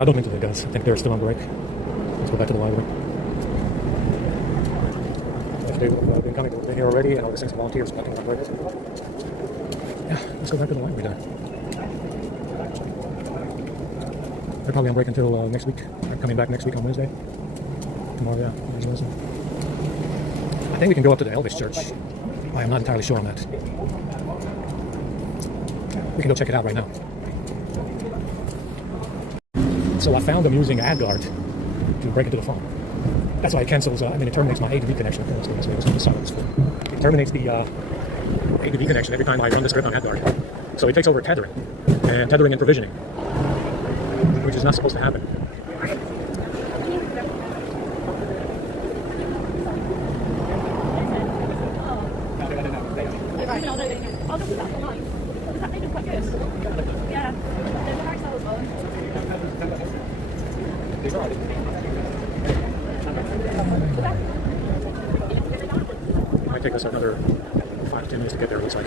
I don't think they guys. I think they're still on break. Let's go back to the library. If they've been coming to here already, and all the six volunteers collecting on break. Yeah, let's go back to the library then. They're probably on break until next week. They're coming back next week on Wednesday. Tomorrow, yeah. Wednesday. I think we can go up to the Elvis Church. I am not entirely sure on that. We can go check it out right now. So I found them using AdGuard to break into the phone. That's why it cancels, it terminates my A to B connection. It terminates the A to B connection every time I run the script on AdGuard. So it takes over tethering and provisioning, which is not supposed to happen. It might take us another 5 to 10 minutes to get there, it looks like.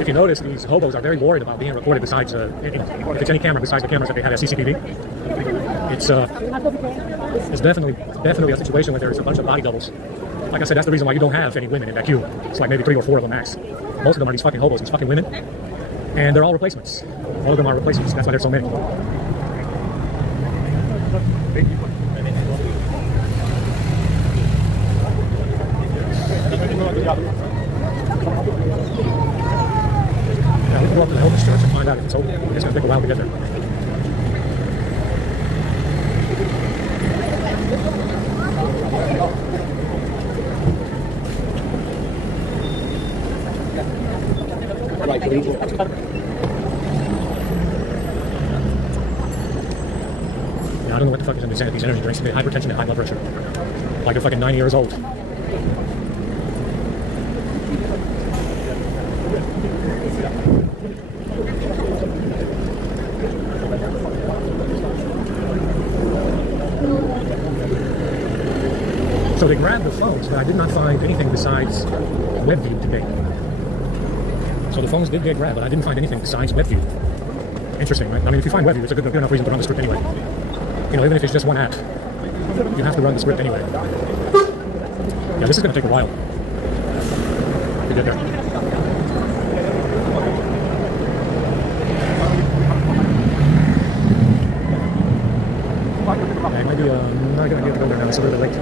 If you notice, these hobos are very worried about being recorded besides, if it's any camera besides the cameras that they have at CCTV. It's definitely a situation where there's a bunch of body doubles. Like I said, that's the reason why you don't have any women in that queue. It's like maybe 3 or 4 of them max. Most of them are these fucking hobos, these fucking women. And they're all replacements. All of them are replacements. That's why there's so many. Yeah, we can go up to the Elvis Church and find out if it's open. It's going to take a while to get there. Yeah, I don't know what the fuck is in these energy drinks. They have hypertension and high blood pressure. Like they're fucking 90 years old. So they grabbed the phones, but I did not find anything besides WebView today. So the phones did get grabbed, but I didn't find anything besides WebView. Interesting, right? I mean, if you find WebView, it's a good enough reason to run the script anyway. You know, even if it's just one app, you have to run the script anyway. Yeah, this is going to take a while to get there. Okay, maybe I'm not going to get to go there now. It's a little bit late.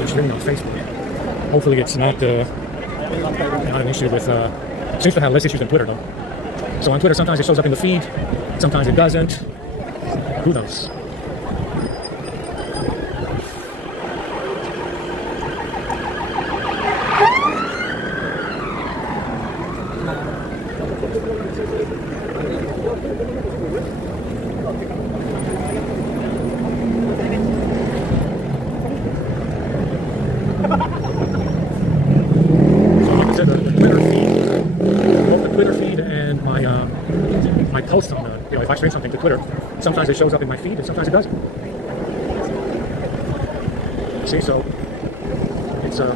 It's streaming on Facebook. Hopefully it's not an issue with, seems to have less issues than Twitter though. So on Twitter sometimes it shows up in the feed, sometimes it doesn't. Who knows? My posts on if I stream something to Twitter, sometimes it shows up in my feed and sometimes it doesn't. See, so it's the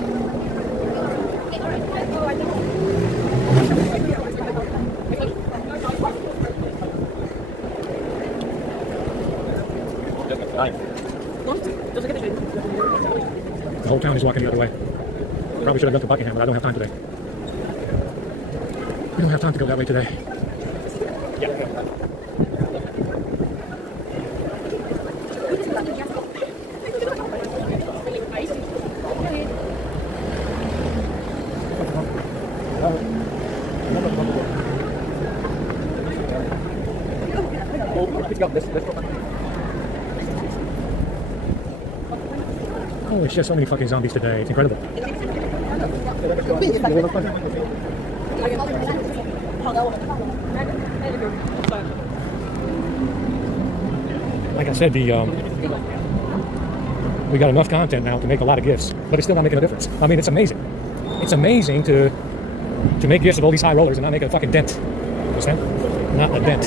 whole town is walking the other way. Probably should have gone to Buckingham, but I don't have time today. We don't have time to go that way today. Holy shit, so many fucking zombies today. It's incredible. Like I said, we got enough content now to make a lot of gifts, but it's still not making a difference. I mean, it's amazing. It's amazing to make gifts of all these high rollers and not make a fucking dent. Understand? Not a dent.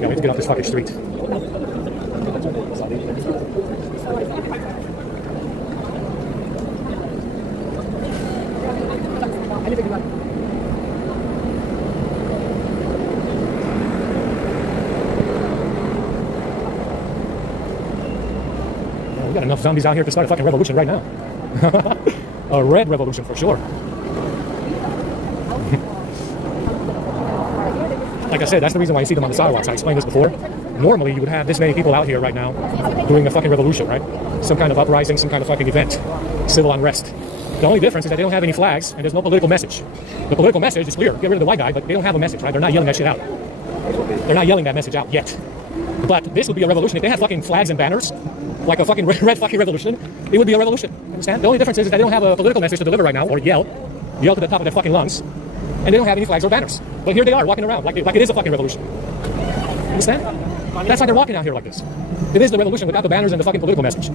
Yeah, we have to get off this fucking street. We got enough zombies out here to start a fucking revolution right now. A red revolution for sure. Like I said, that's the reason why you see them on the sidewalks. I explained this before. Normally, you would have this many people out here right now doing a fucking revolution, right? Some kind of uprising, some kind of fucking event, civil unrest. The only difference is that they don't have any flags and there's no political message. The political message is clear. Get rid of the white guy, but they don't have a message, right? They're not yelling that shit out. They're not yelling that message out yet. But this would be a revolution. If they had fucking flags and banners, like a fucking red fucking revolution, it would be a revolution. Understand? The only difference is that they don't have a political message to deliver right now, or yell to the top of their fucking lungs, and they don't have any flags or banners. But here they are walking around like it is a fucking revolution. Understand? That's why they're walking out here like this. It is the revolution without the banners and the fucking political message.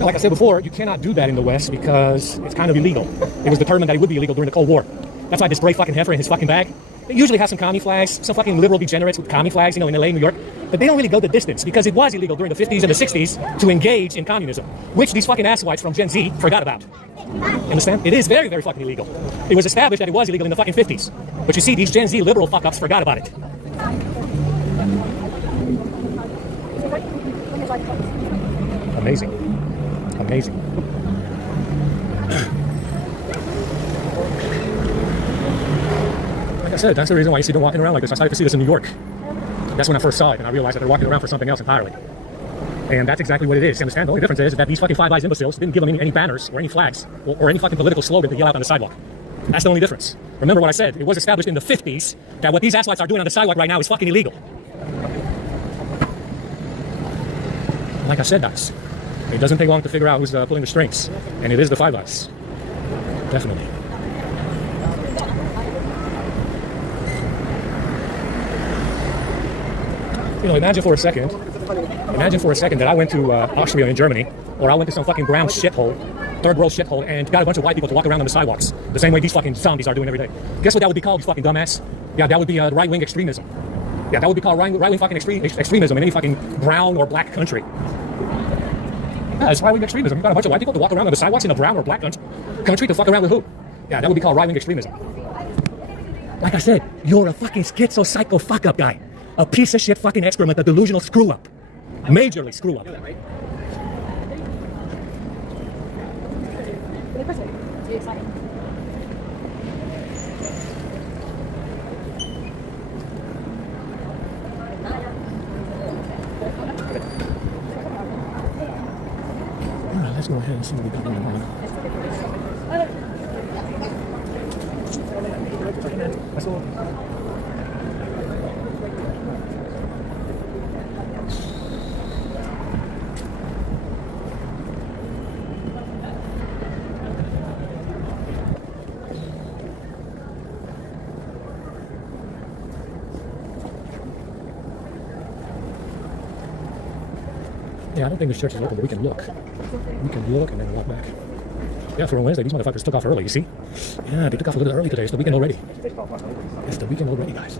Like I said before, you cannot do that in the West because it's kind of illegal. It was determined that it would be illegal during the Cold War. That's why this brave fucking heifer in his fucking bag. They usually have some commie flags, some fucking liberal degenerates with commie flags, in LA, New York. But they don't really go the distance because it was illegal during the 50s and the 60s to engage in communism, which these fucking asswhites from Gen Z forgot about. You understand? It is very, very fucking illegal. It was established that it was illegal in the fucking 50s. But you see, these Gen Z liberal fuck-ups forgot about it. Amazing. Amazing. Like I said, that's the reason why you see them walking around like this. I started to see this in New York. That's when I first saw it, and I realized that they're walking around for something else entirely. And that's exactly what it is. You understand? The only difference is that these fucking Five Eyes imbeciles didn't give them any banners or any flags or any fucking political slogan to yell out on the sidewalk. That's the only difference. Remember what I said. It was established in the 50s that what these asswhites are doing on the sidewalk right now is fucking illegal. Like I said, guys, it doesn't take long to figure out who's pulling the strings. And it is the Five Eyes. Definitely. You know, imagine for a second that I went to Austria in Germany, or I went to some fucking brown shithole, third world shithole, and got a bunch of white people to walk around on the sidewalks, the same way these fucking zombies are doing every day. Guess what that would be called, you fucking dumbass? Yeah, that would be right-wing extremism. Yeah, that would be called right-wing fucking extremism in any fucking brown or black country. Yeah, it's right-wing extremism. You got a bunch of white people to walk around on the sidewalks in a brown or black country to fuck around with who? Yeah, that would be called right-wing extremism. Like I said, you're a fucking schizo psycho fuck-up guy. A piece of shit fucking excrement, a delusional screw-up. Majorly screw-up. Alright, let's go ahead and see what we got going on. Let's go. Yeah, I don't think this church is open, but we can look. We can look and then walk back. Yeah, for a Wednesday, these motherfuckers took off early, you see? Yeah, they took off a little early today. It's the weekend already. It's the weekend already, guys.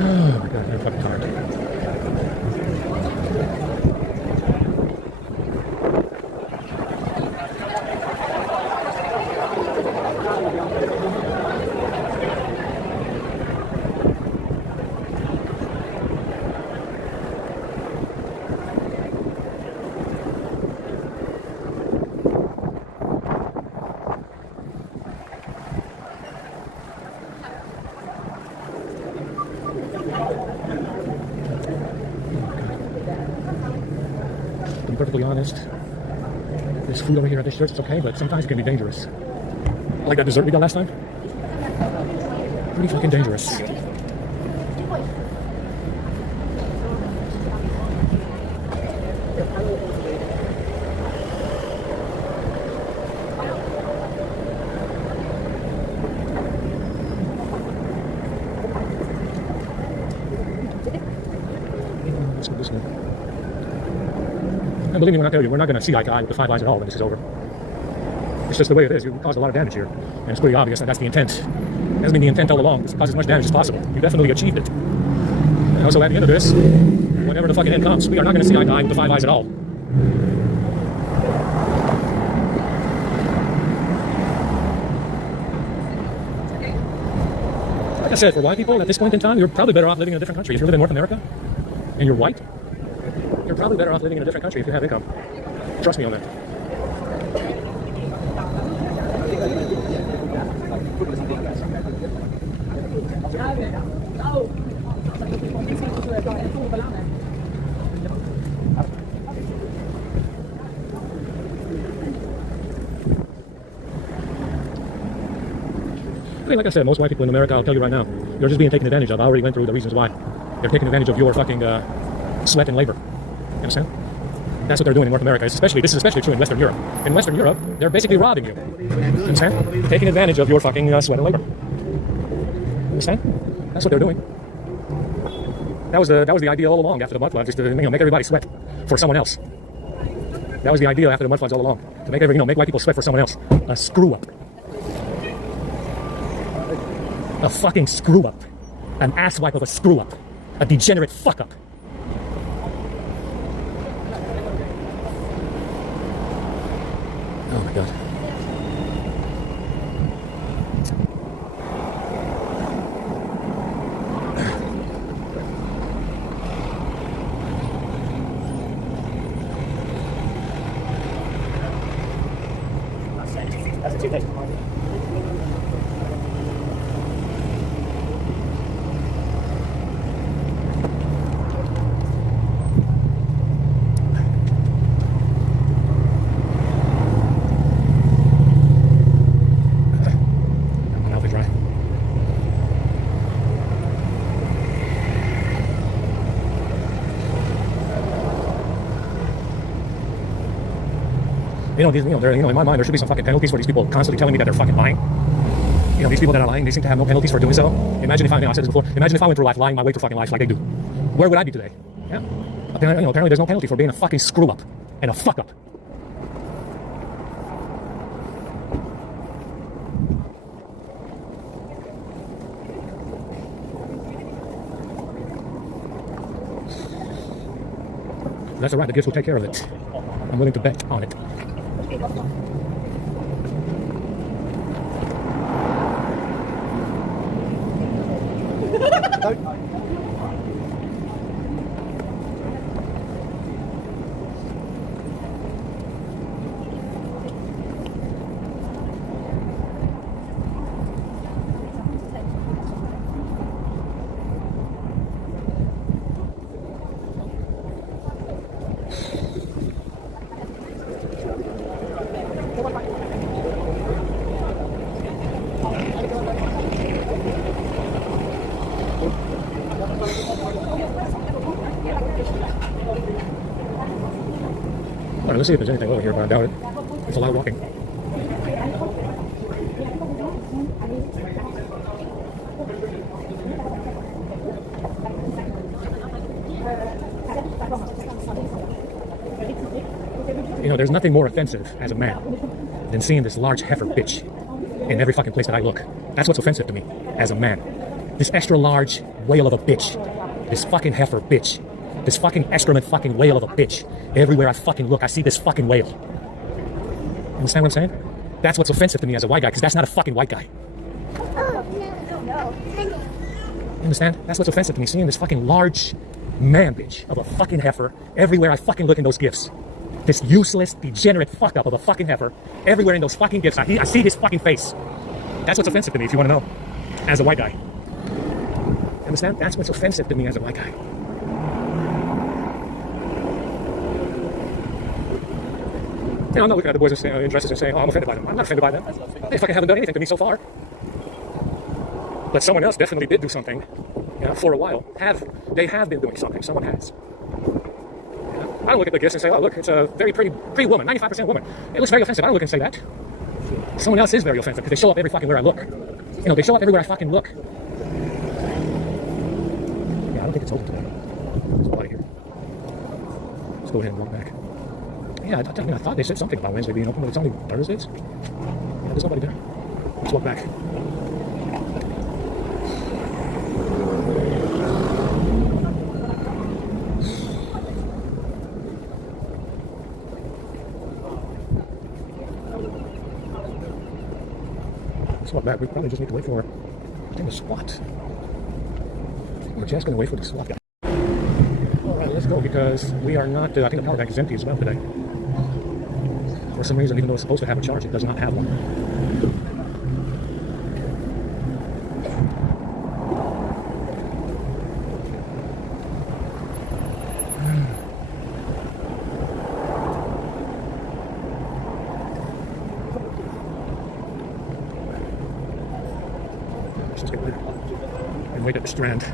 Oh my god, I'm fucking tired. perfectly honest, this food over here at this church is okay, but sometimes it can be dangerous. Like that dessert we got last time. Pretty fucking dangerous. Let's get this one. And believe me when I tell you, we're not going to see eye to eye with the Five Eyes at all when this is over. It's just the way it is. You caused a lot of damage here. And it's pretty obvious that that's the intent. It hasn't been the intent all along. It's to cause as much damage as possible. You definitely achieved it. And also at the end of this, whenever the fucking end comes, we are not going to see eye to eye with the Five Eyes at all. Like I said, for white people at this point in time, you're probably better off living in a different country. If you live in North America and you're white, you're probably better off living in a different country if you have income. Trust me on that. I mean, like I said, most white people in America, I'll tell you right now, you're just being taken advantage of. I already went through the reasons why. They're taking advantage of your fucking sweat and labor. You understand? That's what they're doing in North America. This is especially true in Western Europe. In Western Europe, they're basically robbing you. You understand? Taking advantage of your fucking sweat and labor. You understand? That's what they're doing. That was the idea all along after the mud floods, is to make everybody sweat for someone else. That was the idea after the mud floods all along, to make make white people sweat for someone else. A screw up. A fucking screw up. An asswipe of a screw up. A degenerate fuck up. Oh my god. That's a toothpaste. In my mind, there should be some fucking penalties for these people constantly telling me that they're fucking lying. These people that are lying, they seem to have no penalties for doing so. Imagine if I said this before. Imagine if I went through life lying my way through fucking life like they do. Where would I be today? Yeah. Apparently there's no penalty for being a fucking screw up and a fuck up. That's alright, the gifts will take care of it. I'm willing to bet on it. Alright, let's see if there's anything over here, but I doubt it. It's a lot of walking. There's nothing more offensive as a man than seeing this large heifer bitch in every fucking place that I look. That's what's offensive to me as a man. This extra large whale of a bitch. This fucking heifer bitch. This fucking excrement fucking whale of a bitch. Everywhere I fucking look, I see this fucking whale. Understand what I'm saying? That's what's offensive to me as a white guy, because that's not a fucking white guy. You understand? That's what's offensive to me, seeing this fucking large man bitch of a fucking heifer everywhere I fucking look in those gifts. This useless, degenerate fuck up of a fucking heifer everywhere in those fucking gifts. I see his fucking face. That's what's offensive to me, if you want to know, as a white guy. Understand? That's what's offensive to me as a white guy. know, I'm not looking at the boys in dresses and saying, oh, I'm offended by them. I'm not offended by them. They fucking haven't done anything to me so far. But someone else definitely did do something, you know, for a while. They have been doing something. Someone has. You know? I don't look at the gifts and say, oh, look, it's a very pretty woman, 95% woman. It looks very offensive. I don't look and say that. Someone else is very offensive because they show up every fucking where I look. You know, they show up everywhere I fucking look. Yeah, I don't think it's open today. There's nobody here. Let's go ahead and walk back. Yeah, I thought they said something about Wednesday being open, but it's only Thursdays. Yeah, there's nobody there. Let's walk back. Let's walk back. We probably just need to wait for, I think, the SWAT. We're just going to wait for the SWAT guy. Alright, let's go because we are not, I think the power bank is empty as well today. For some reason, even though it's supposed to have a charge, it does not have one. Let's just get later and wait at the Strand.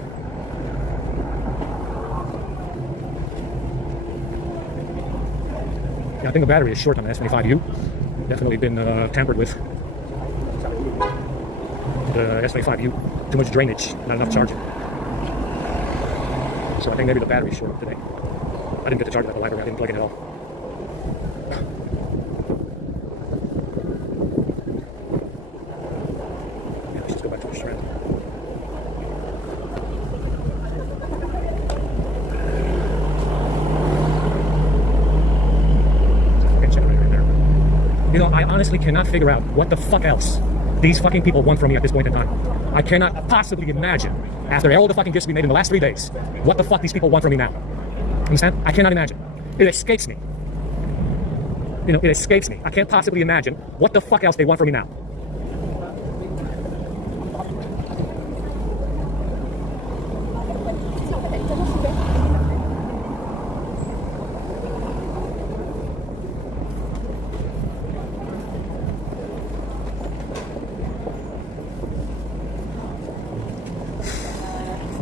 Yeah, I think the battery is short on the S25U. Definitely been tampered with. The S25U, too much drainage, not enough charging. So I think maybe the battery is short today. I didn't get to charge it at the library. I didn't plug it at all. Yeah, let's just go back to the Strand. You know, I honestly cannot figure out what the fuck else these fucking people want from me at this point in time. I cannot possibly imagine, after all the fucking gifts we made in the last 3 days, what the fuck these people want from me now. Understand? I cannot imagine. It escapes me. You know, it escapes me. I can't possibly imagine what the fuck else they want from me now.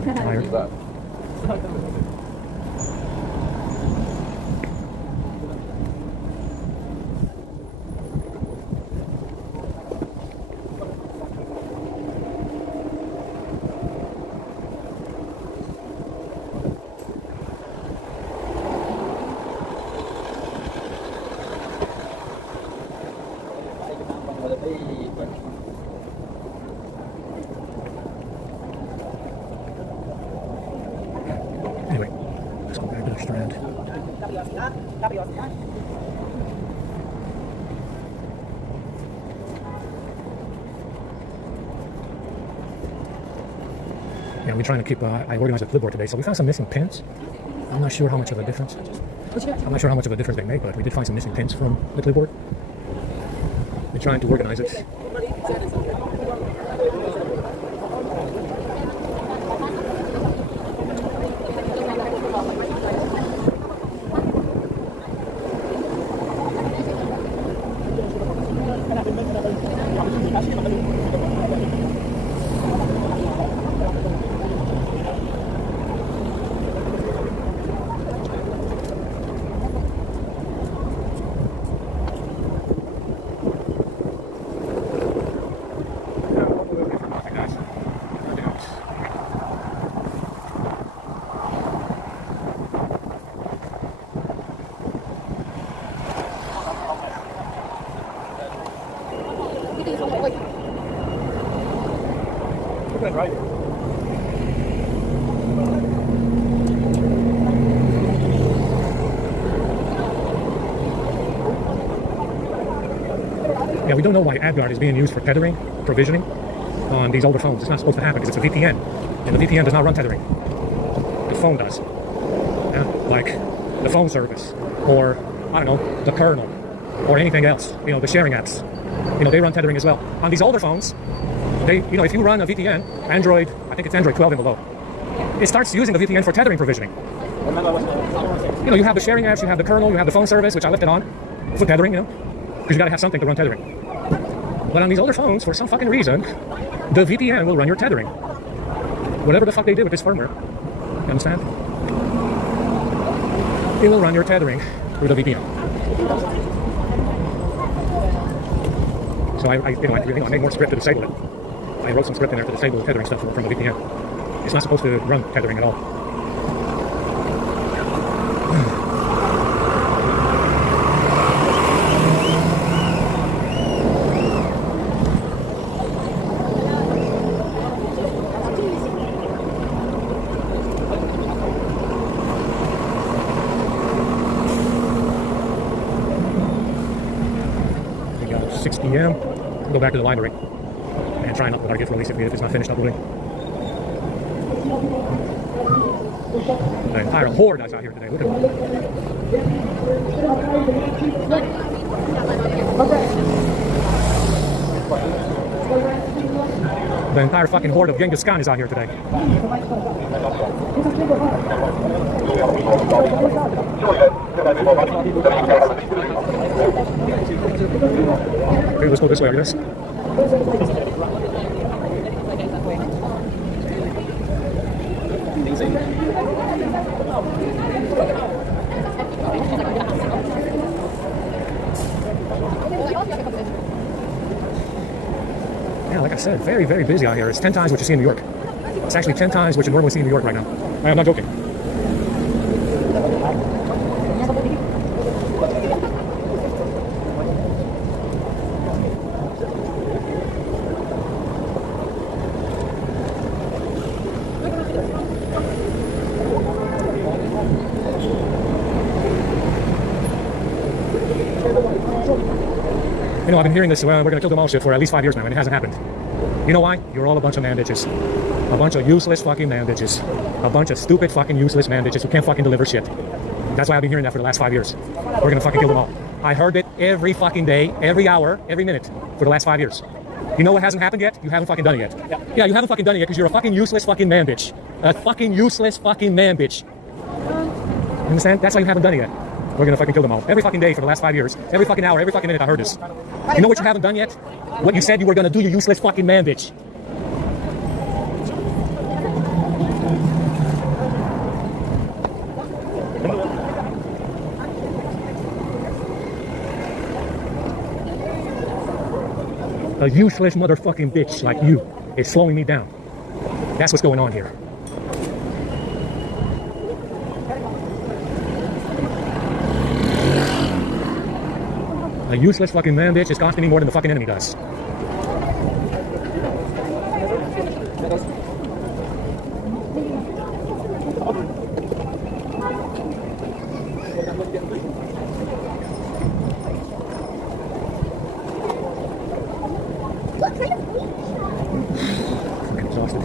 Tired. Anyway, let's go back to the Strand. Yeah, we're trying to keep, I organized a clipboard today, so we found some missing pins. I'm not sure how much of a difference they make, but we did find some missing pins from the clipboard. We're trying to organize it. Right. Yeah, we don't know why AdGuard is being used for tethering, provisioning on these older phones. It's not supposed to happen because it's a VPN, and the VPN does not run tethering. The phone does. Yeah, like the phone service, or I don't know, the kernel, or anything else. You know, the sharing apps. You know, they run tethering as well. On these older phones, you know, if you run a VPN, Android, I think it's Android 12 and below, it starts using the VPN for tethering provisioning. You know, you have the sharing apps, you have the kernel, you have the phone service, which I left it on. for tethering, you know, because you got to have something to run tethering. But on these older phones, for some fucking reason, the VPN will run your tethering. Whatever the fuck they did with this firmware, you understand? It will run your tethering through the VPN. So I made more script to disable it. I wrote some script in there to disable the tethering stuff from the VPN. It's not supposed to run tethering at all. We got 6 p.m. Go back to the library and try and upload our gift release if it's not finished uploading. The entire horde that's out here today. Look at them. The entire fucking horde of Genghis Khan is out here today. Okay, let's go this way, I guess. Yeah, like I said, very, very busy out here. It's 10 times what you see in New York. It's actually 10 times what you normally see in New York right now. I am not joking. You know, I've been hearing this, well, we're going to kill them all shit for at least 5 years now, and it hasn't happened. You know why? You're all a bunch of man bitches. A bunch of useless fucking man bitches. A bunch of stupid fucking useless man bitches who can't fucking deliver shit. That's why I've been hearing that for the last 5 years. We're going to fucking kill them all. I heard it every fucking day, every hour, every minute for the last 5 years. You know what hasn't happened yet? You haven't fucking done it yet. Yeah, you haven't fucking done it yet because you're a fucking useless fucking man bitch. A fucking useless fucking man bitch. You understand? That's why you haven't done it yet. We're gonna fucking kill them all. Every fucking day for the last 5 years. Every fucking hour, every fucking minute I heard this. You know what you haven't done yet? What you said you were gonna do, you useless fucking man bitch. A useless motherfucking bitch like you is slowing me down. That's what's going on here. A useless fucking man bitch is costing me more than the fucking enemy does. Fucking exhausted.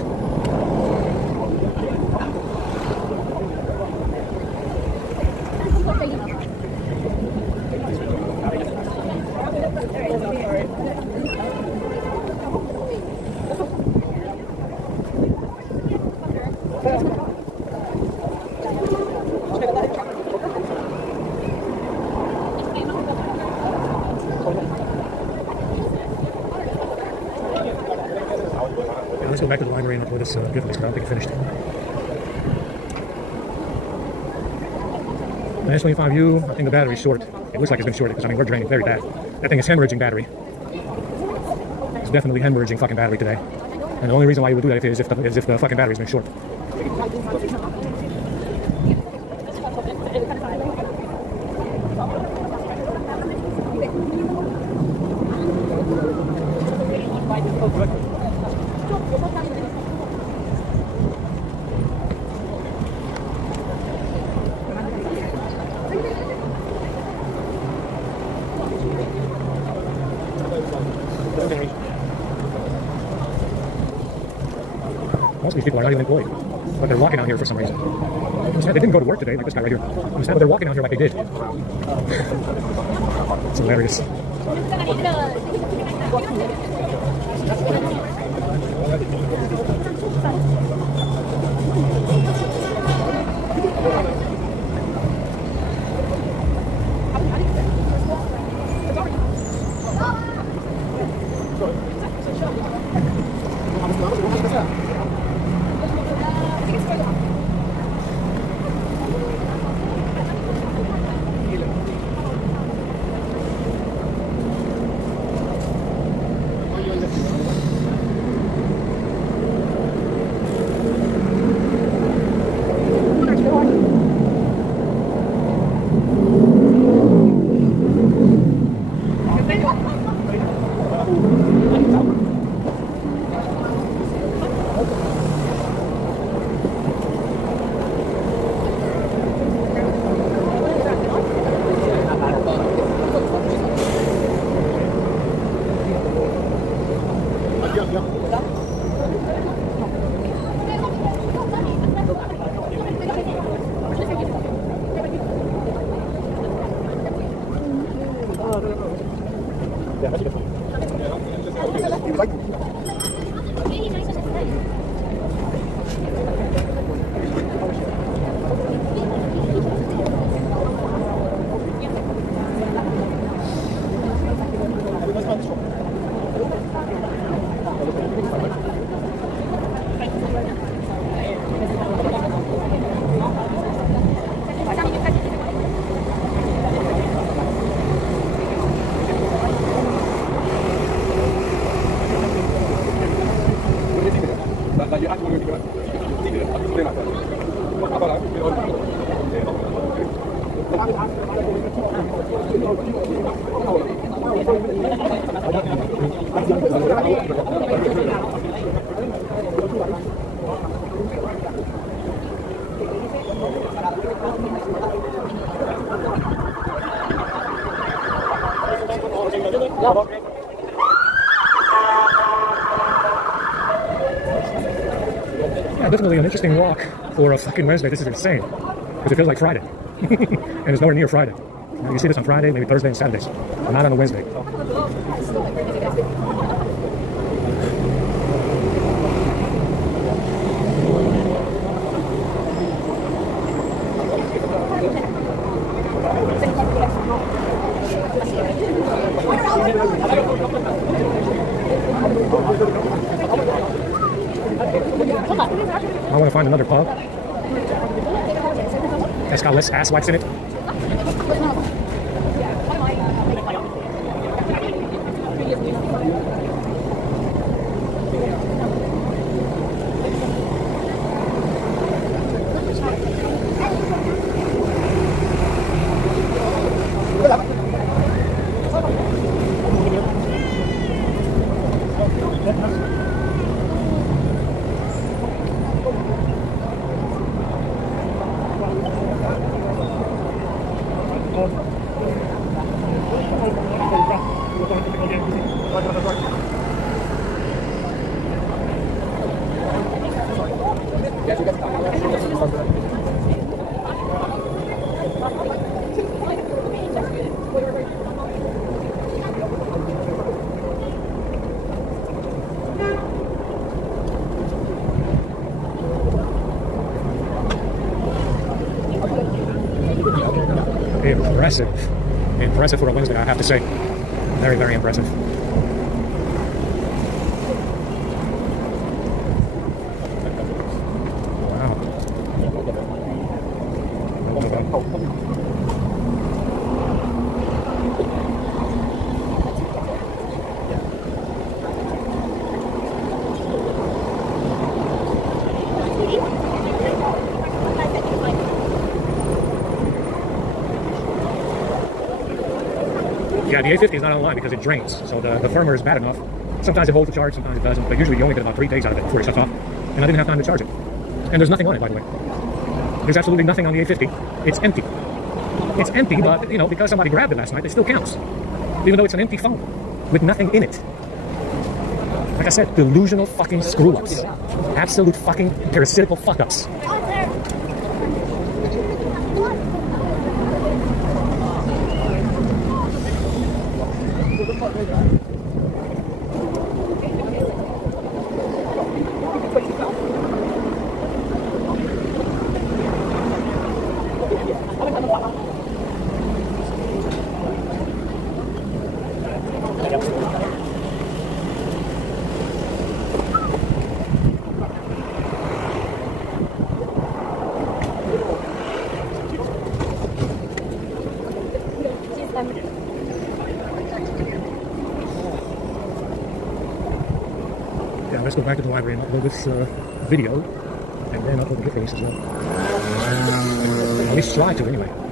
Let's go back to the library and upload this gift list, but I don't think it's finished. The S25U, I think the battery's short. It looks like it's been shorted because, I mean, we're draining very bad. That thing is hemorrhaging battery. It's definitely hemorrhaging fucking battery today. And the only reason why you would do that is if the fucking battery's been short. Most of these people are not even employed, but they're walking out here for some reason. Instead, they didn't go to work today, like this guy right here. Instead, but they're walking out here like they did. It's hilarious. Yeah, definitely an interesting walk for a fucking Wednesday. This is insane. Because it feels like Friday. And it's nowhere near Friday. You see this on Friday, maybe Thursday and Saturdays. But not on a Wednesday. I want to find another pub that's got less ass wipes in it. Impressive for a Wednesday, I have to say. Very, very impressive. Yeah, the A50 is not online because it drains, so the firmware is bad enough. Sometimes it holds the charge, sometimes it doesn't, but usually you only get about 3 days out of it before it shuts off. And I didn't have time to charge it. And there's nothing on it, by the way. There's absolutely nothing on the A50. It's empty. It's empty, but, you know, because somebody grabbed it last night, it still counts. Even though it's an empty phone with nothing in it. Like I said, delusional fucking screw-ups. Absolute fucking parasitical fuck-ups. Yeah, let's go back to the library and upload this video, and then upload the hit release as well. At least try to anyway.